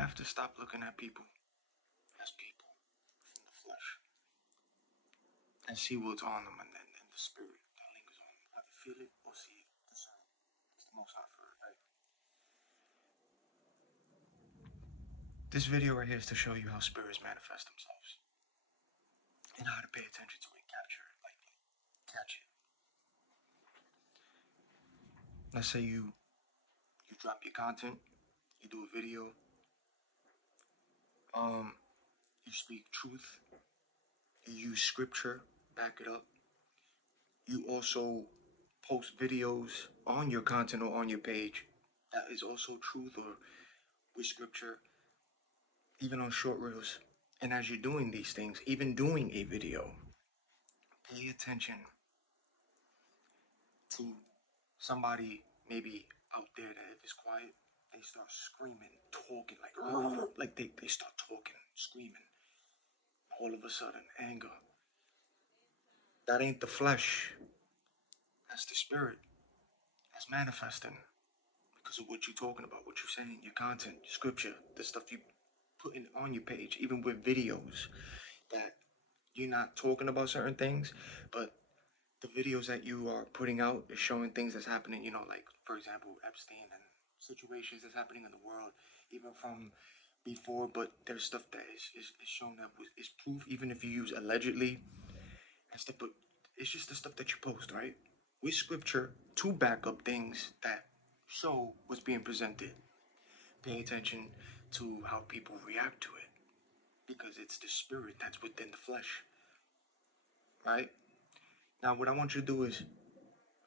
have to stop looking at people as people from the flesh and see what's on them and the spirit that lingers on them. Either feel it or see it. It's the most high for it, right? This video right here is to show you how spirits manifest themselves and how to pay attention to it, capture it, like catch it. Let's say you drop your content, you do a video, you speak truth, you use scripture, back it up. You also post videos on your content or on your page that is also truth or with scripture, even on short reels. And as you're doing these things, even doing a video, pay attention to somebody maybe out there that if it's quiet, they start screaming, talking, like they start talking, screaming. All of a sudden, anger. That ain't the flesh. That's the spirit. That's manifesting because of what you're talking about, what you're saying, your content, your scripture, the stuff you putting on your page, even with videos that you're not talking about certain things, but the videos that you are putting out is showing things that's happening, like, for example, Epstein and situations that's happening in the world, even from before, but there's stuff that is shown that is proof, even if you use allegedly and stuff, but it's just the stuff that you post, right? With scripture to back up things that show what's being presented. Pay attention to how people react to it because it's the spirit that's within the flesh, right? Now, what I want you to do is,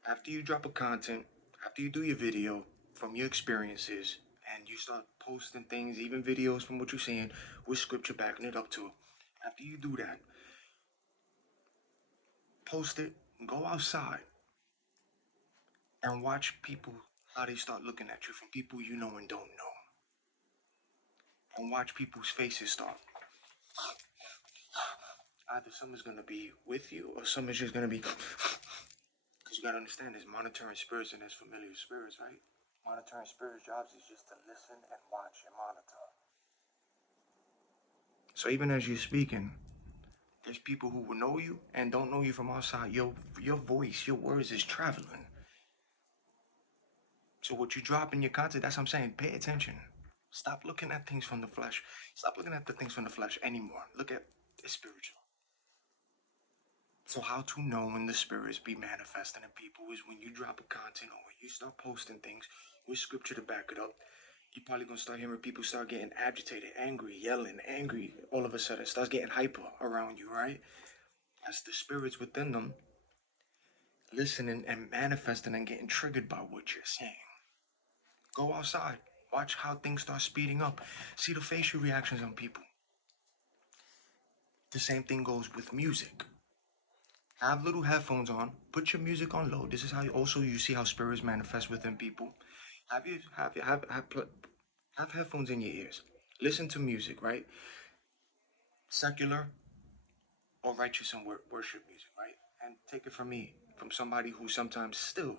after you drop a content, after you do your video from your experiences, and you start posting things, even videos from what you're seeing, with scripture backing it up to, after you do that, post it, go outside, and watch people, how they start looking at you from people you know and don't know. And watch people's faces start. Either someone's going to be with you or someone's just going to be... Because you got to understand, there's monitoring spirits and there's familiar spirits, right? Monitoring spirits' jobs is just to listen and watch and monitor. So even as you're speaking, there's people who will know you and don't know you from outside. Your voice, your words is traveling. So what you drop in your content, that's what I'm saying. Pay attention. Stop looking at things from the flesh. Stop looking at the things from the flesh anymore. Look at the spiritual. So how to know when the spirits be manifesting in people is when you drop a content or you start posting things with scripture to back it up. You're probably going to start hearing people start getting agitated, angry, yelling, angry. All of a sudden, starts getting hyper around you, right? That's the spirits within them listening and manifesting and getting triggered by what you're saying. Go outside. Watch how things start speeding up. See the facial reactions on people. The same thing goes with music. Have little headphones on. Put your music on low. This is how you see how spirits manifest within people. Have headphones in your ears. Listen to music, right? Secular or righteous and worship music, right? And take it from me, from somebody who sometimes still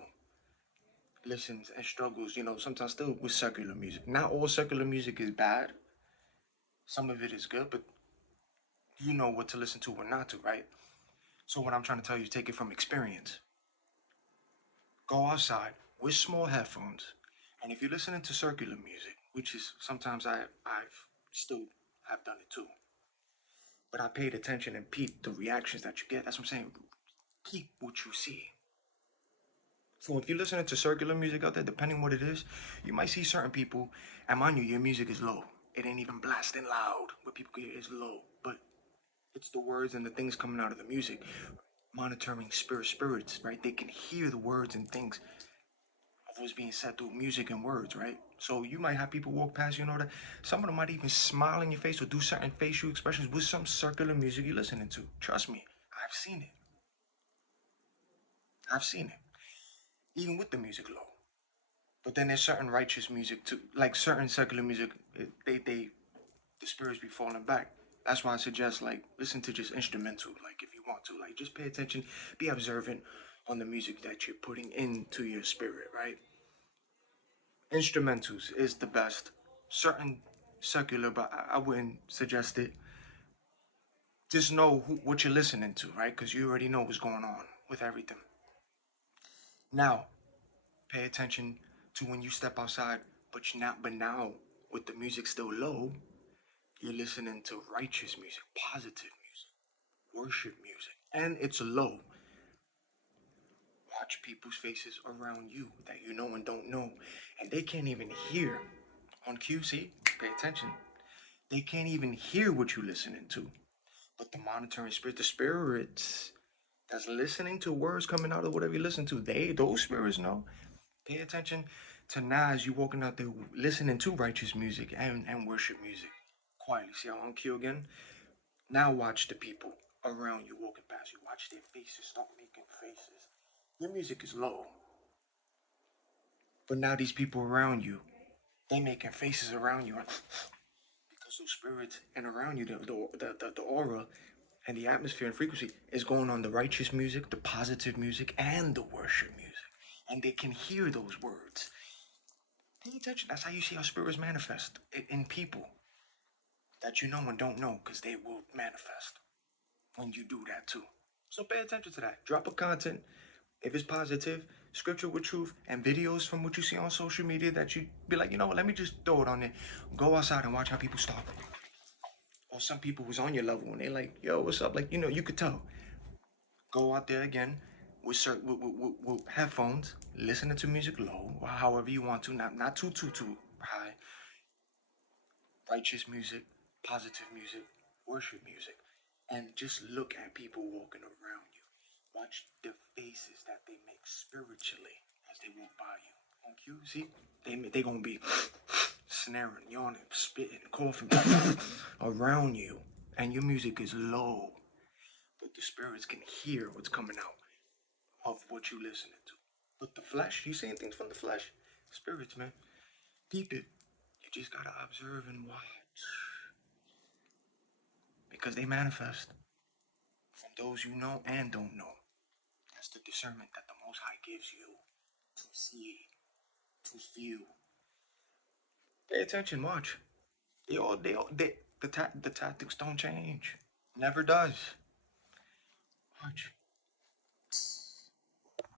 listens and struggles, sometimes still with secular music. Not all secular music is bad. Some of it is good, but you know what to listen to or not to, right? So what I'm trying to tell you is take it from experience. Go outside with small headphones, and if you're listening to circular music, which is sometimes I've still have done it too, but I paid attention and peeped the reactions that you get. That's what I'm saying. Peep what you see. So if you're listening to circular music out there, depending what it is, you might see certain people, and mind you, your music is low. It ain't even blasting loud. What people can hear is low, but it's the words and the things coming out of the music. Monitoring spirits, right? They can hear the words and things of what's being said through music and words, right? So you might have people walk past you and all that. Some of them might even smile in your face or do certain facial expressions with some circular music you're listening to. Trust me, I've seen it. I've seen it. Even with the music low. But then there's certain righteous music too, like certain secular music, the spirits be falling back. That's why I suggest, like, listen to just instrumental, like, if you want to, like, just pay attention, be observant on the music that you're putting into your spirit, right? Instrumentals is the best. Certain secular, but I wouldn't suggest it. Just know what you're listening to, right? Because you already know what's going on with everything. Now, pay attention to when you step outside, but now with the music still low, you're listening to righteous music, positive music, worship music, and it's low. Watch people's faces around you that you know and don't know, and they can't even hear. On QC, pay attention. They can't even hear what you're listening to. But the monitoring spirit, the spirits that's listening to words coming out of whatever you listen to, those spirits know. Pay attention to Nas, you walking out there listening to righteous music and worship music. Quietly. See how on cue again? Now watch the people around you walking past you. Watch their faces start making faces. Your music is low. But now these people around you, they making faces around you. Because those spirits and around you, the aura and the atmosphere and frequency is going on the righteous music, the positive music, and the worship music. And they can hear those words. Pay attention. That's how you see how spirits manifest in people that you know and don't know, because they will manifest when you do that too. So pay attention to that. Drop a content if it's positive, scripture with truth, and videos from what you see on social media that you be like, you know what, let me just throw it on there. Go outside and watch how people start. Or some people who's on your level and they like, yo, what's up? Like, you could tell. Go out there again with headphones, listening to music low, or however you want to, not too high. Righteous music, positive music, worship music, and just look at people walking around you. Watch the faces that they make spiritually as they walk by you. On cue, see, they gonna be snaring, yawning, spitting, coughing around you, and your music is low, but the spirits can hear what's coming out of what you listening to. But the flesh, you seeing things from the flesh, spirits, man, deep it. You just gotta observe and watch because they manifest from those you know and don't know. That's the discernment that the Most High gives you to see, to feel. Pay attention, watch. The tactics don't change. Never does. Watch.